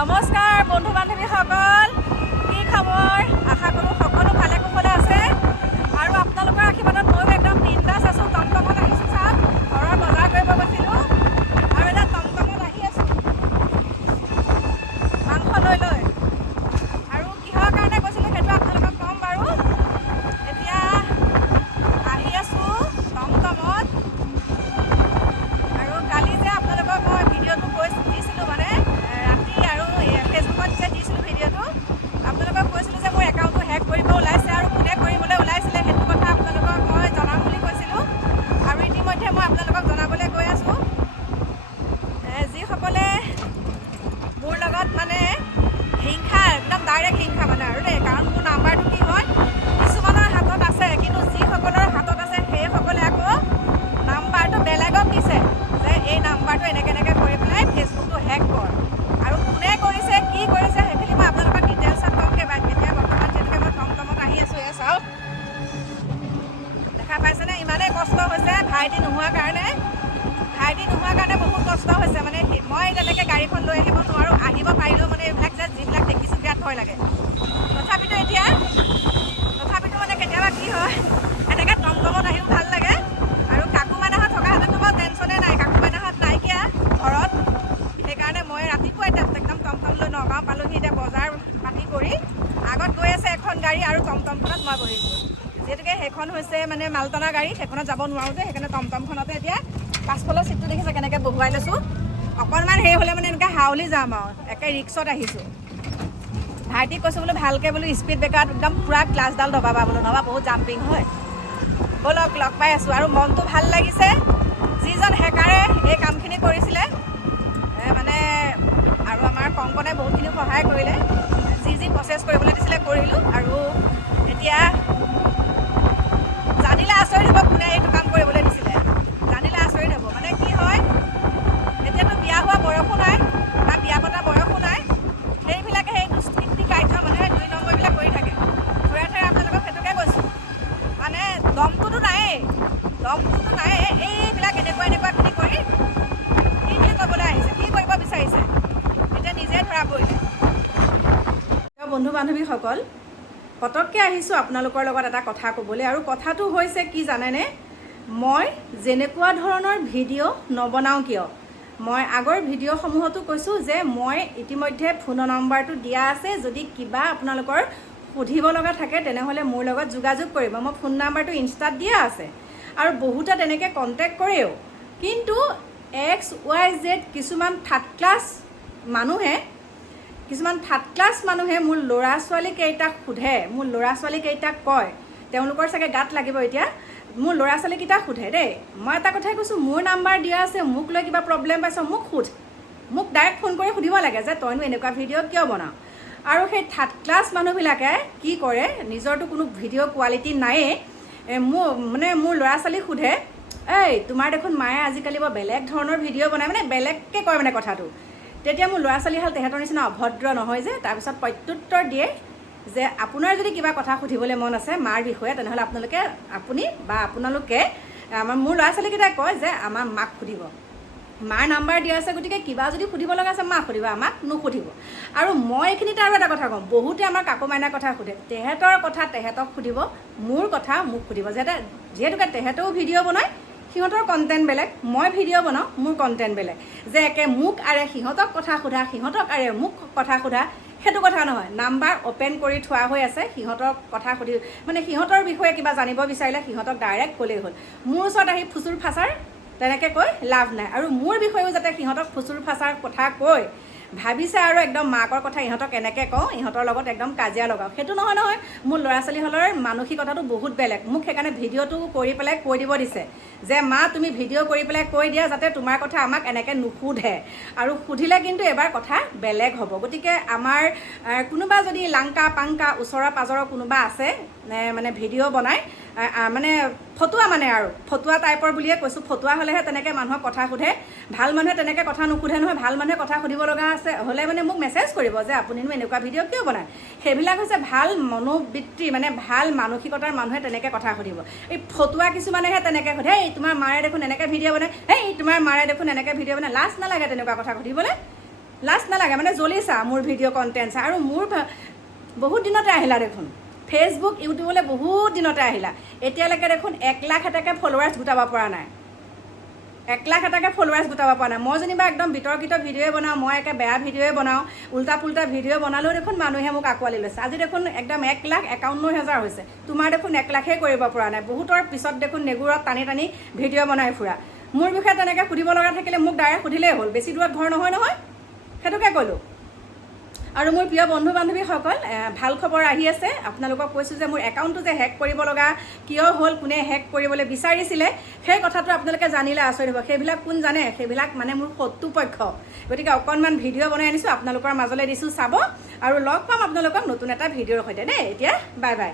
নমস্কাৰ বন্ধু বান্ধৱীসকল দেখা পাইছেনে ইমানেই কষ্ট হৈছে? ভাইটি নোহোৱাৰ কাৰণে? ভাইটি নোহোৱাৰ কাৰণে বহুত কষ্ট হৈছে। মানে মই তেনেকৈ গাড়ীখন লৈ আহিব নোৱাৰোঁ আহিব পাৰিলেও মানে এইবিলাক সেইখন হৈছে মানে মালটনা গাড়ী, সেইখনত যাব নোৱাৰোঁ যে, সেইকাৰণে টমটমখনতে এতিয়া পাছফালৰ চিটটো দেখিছে কেনেকৈ বহুৱাই লৈছোঁ। অকণমান হেৰি হ'লে মানে এনেকৈ হাউলি যাম আৰু, একে ৰিক্সত আহিছোঁ। ভাইটিক কৈছোঁ বোলো, ভালকৈ বোলো স্পীড ব্ৰেকাৰত একদম পূৰা ক্লাছডাল দবাবা বোলো, নহবা বহুত জাম্পিং হয়। ব'লক, লগ পাই আছোঁ আৰু মনটো ভালো লাগিছে। যিজন হেকাৰে এই কামখিনি কৰিছিলে মানে আৰু আমাৰ কংকনে বহুতখিনি সহায় কৰিলে। যি যি প্ৰচেছ কৰিবলৈ দিছিলে, কৰিলোঁ। আৰু এতিয়া বন্ধু বান্ধৱীসকল পটককৈ আহিছোঁ আপোনালোকৰ লগত এটা কথা ক'বলৈ। আৰু কথাটো হৈছে কি জানেনে? মই যেনেকুৱা ধৰণৰ ভিডিঅ' নবনাওঁ কিয়? মই আগৰ ভিডিঅ'সমূহতো কৈছোঁ যে মই ইতিমধ্যে ফোনৰ নম্বৰটো দিয়া আছে। যদি কিবা আপোনালোকৰ সুধিব লগা থাকে তেনেহ'লে মোৰ লগত যোগাযোগ কৰিব। মই ফোন নাম্বাৰটো ইনষ্টাত দিয়া আছে। আৰু বহুতে তেনেকৈ কণ্টেক্ট কৰেও। কিন্তু এক্স ৱাই জেড কিছুমান থাৰ্ড ক্লাছ মানুহে কিছুমান থাৰ্ড ক্লাছ মানুহে মোৰ ল'ৰা ছোৱালীকেইটাক সোধে। মোৰ ল'ৰা ছোৱালীকেইটাক কয় তেওঁলোকৰ চাগে গাত লাগিব এতিয়া? মোৰ ল'ৰা ছোৱালীকেইটাক সোধে দেই। মই এটা কথাই কৈছোঁ মোৰ নাম্বাৰ দিয়া আছে মোক লৈ কিবা প্ৰব্লেম পাইছ মোক সোধ। মোক ডাইৰেক্ট ফোন কৰি সুধিব লাগে যে তইনো এনেকুৱা ভিডিঅ' কিয় বনাৱ আৰু সেই থাৰ্ড ক্লাছ মানুহবিলাকে কি কৰে নিজৰতো কোনো ভিডিঅ' কোৱালিটি নায়েই মোৰ মানে মোৰ ল'ৰা ছোৱালীক সোধে এই তোমাৰ দেখোন মায়ে আজিকালি বৰ বেলেগ ধৰণৰ ভিডিঅ' বনায় মানে বেলেগকৈ কয় মানে কথাটো। তেতিয়া মোৰ ল'ৰা ছোৱালীহাল তেহেঁতৰ নিচিনা অভদ্ৰ নহয় যে তাৰপিছত প্ৰত্যুত্তৰ দিয়ে যে আপোনাৰ যদি কিবা কথা সুধিবলৈ মন আছে মাৰ বিষয়ে তেনেহ'লে আপোনালোকে আপুনি বা আপোনালোকে আমাৰ মোৰ ল'ৰা ছোৱালীকেইটাই কয় যে আমাৰ মাক সুধিব। মাৰ নাম্বাৰ দিয়া আছে গতিকে কিবা যদি সুধিব লগা আছে মাক সুধিব আমাক নুসুধিব। আৰু মই এইখিনিতে আৰু এটা কথা কওঁ বহুতে আমাৰ কাকু মাইনাৰ কথা সোধে। তেহেঁতৰ কথা তেহেঁতক সুধিব মোৰ কথা মোক সুধিব। যাতে যিহেতুকে তেহেঁতেও ভিডিঅ' বনায় সিহঁতৰ কণ্টেণ্ট বেলেগ মই ভিডিঅ' বনাওঁ মোৰ কণ্টেণ্ট বেলেগ। যে একে মোক আৰে সিহঁতক কথা সোধা সিহঁতক আৰে মোক কথা সোধা সেইটো কথা নহয়। নাম্বাৰ অ'পেন কৰি থোৱা হৈ আছে সিহঁতক কথা সুধি মানে সিহঁতৰ বিষয়ে কিবা জানিব বিচাৰিলে সিহঁতক ডাইৰেক্ট ক'লেই হ'ল। মোৰ ওচৰত আহি ফুচুৰ ফাচাৰ তেনেকৈ কৈ লাভ নাই। আৰু মোৰ বিষয়েও যাতে সিহঁতক ফুচুৰ ফাচাৰ কথা কৈ ভাবিছে আৰু একদম মাকৰ কথা ইহঁতক এনেকৈ কওঁ ইহঁতৰ লগত একদম কাজিয়া লগাওঁ। সেইটো নহয় নহয় মোৰ ল'ৰা ছোৱালীহঁতৰ মানসিকতাটো বহুত বেলেগ। মোক সেইকাৰণে ভিডিঅ'টো কৰি পেলাই কৈ দিব দিছে যে মা তুমি ভিডিঅ' কৰি পেলাই কৈ দিয়া যাতে তোমাৰ কথা আমাক এনেকৈ নুসুধে। আৰু সুধিলে কিন্তু এবাৰ কথা বেলেগ হ'ব। গতিকে আমাৰ কোনোবা যদি লাংকা পাংকা ওচৰৰ পাজৰৰ কোনোবা আছে মানে ভিডিঅ' বনায় মানে ফটুৱা মানে আৰু। ফটুৱা টাইপৰ বুলিয়ে কৈছোঁ। ফটুৱা হ'লেহে তেনেকৈ মানুহক কথা সোধে। ভাল মানুহে তেনেকৈ কথা নুসুধে নহয়। ভাল মানুহে কথা সুধিব লগা আছে। হ'লে মানে মোক মেছেজ কৰিব যে আপুনিনো এনেকুৱা ভিডিঅ' কিয় বনায়? সেইবিলাক হৈছে ভাল মনোবৃত্তি মানে ভাল মানসিকতাৰ মানুহে তেনেকৈ কথা সুধিব। এই ফটুৱা কিছুমানেহে তেনেকৈ সোধে। এই তোমাৰ মাৰে দেখোন এনেকৈ ভিডিঅ' বনায়। এই তোমাৰ মাৰে দেখোন এনেকৈ ভিডিঅ' বনায়। লাজ নালাগে তেনেকুৱা কথা সুধিবলৈ? লাজ নালাগে। মানে জ্বলিছা মোৰ ভিডিঅ' কণ্টেণ্ট চাই আৰু মোৰ বহুত দিনতে আহিলা দেখোন। ফেচবুক ইউটিউবলৈ বহুত দিনতে আহিলা। এতিয়ালৈকে দেখোন এক লাখ এটাকে ফলোৱাৰ্ছ গোটাব পৰা নাই। এক লাখ এটাকে ফলোৱাৰ্ছ গোটাব পৰা নাই। মই যেনিবা একদম বিতৰ্কিত ভিডিঅ'ই বনাওঁ, মই একে বেয়া ভিডিঅ'ই বনাওঁ উল্টা পুল্টা ভিডিঅ' বনালেও দেখোন মানুহে মোক আঁকোৱালি লৈছে। আজি দেখোন একদম এক লাখ একাৱন্ন হাজাৰ হৈছে। তোমাৰ দেখোন এক লাখেই কৰিব পৰা নাই। বহুতৰ পিছত দেখোন নেগুৰত টানি টানি ভিডিঅ' বনাই ফুৰা। মোৰ বিষয়ে তেনেকৈ সুধিব লগা থাকিলে মোক ডাইৰেক্ট সুধিলেই হ'ল। বেছি দূৰত ঘৰ নহয় নহয়? সেইটোকে ক'লোঁ। আৰু মোৰ প্ৰিয় বন্ধু বান্ধৱীসকল ভাল খবৰ আহি আছে। আপোনালোকক কৈছোঁ যে মোৰ একাউণ্টটো যে হেক কৰিব লগা কিয় হ'ল কোনে হেক কৰিবলৈ বিচাৰিছিলে সেই কথাটো আপোনালোকে জানিলে আচৰিত হ'ব। সেইবিলাক কোন জানে? সেইবিলাক মানে মোৰ শত্ৰুপক্ষ গতিকে অকণমান ভিডিঅ' বনাই আনিছোঁ আপোনালোকৰ মাজলৈ দিছোঁ চাব। আৰু লগ পাম আপোনালোকক নতুন এটা ভিডিঅ'ৰ সৈতে দেই। এতিয়া বাই বাই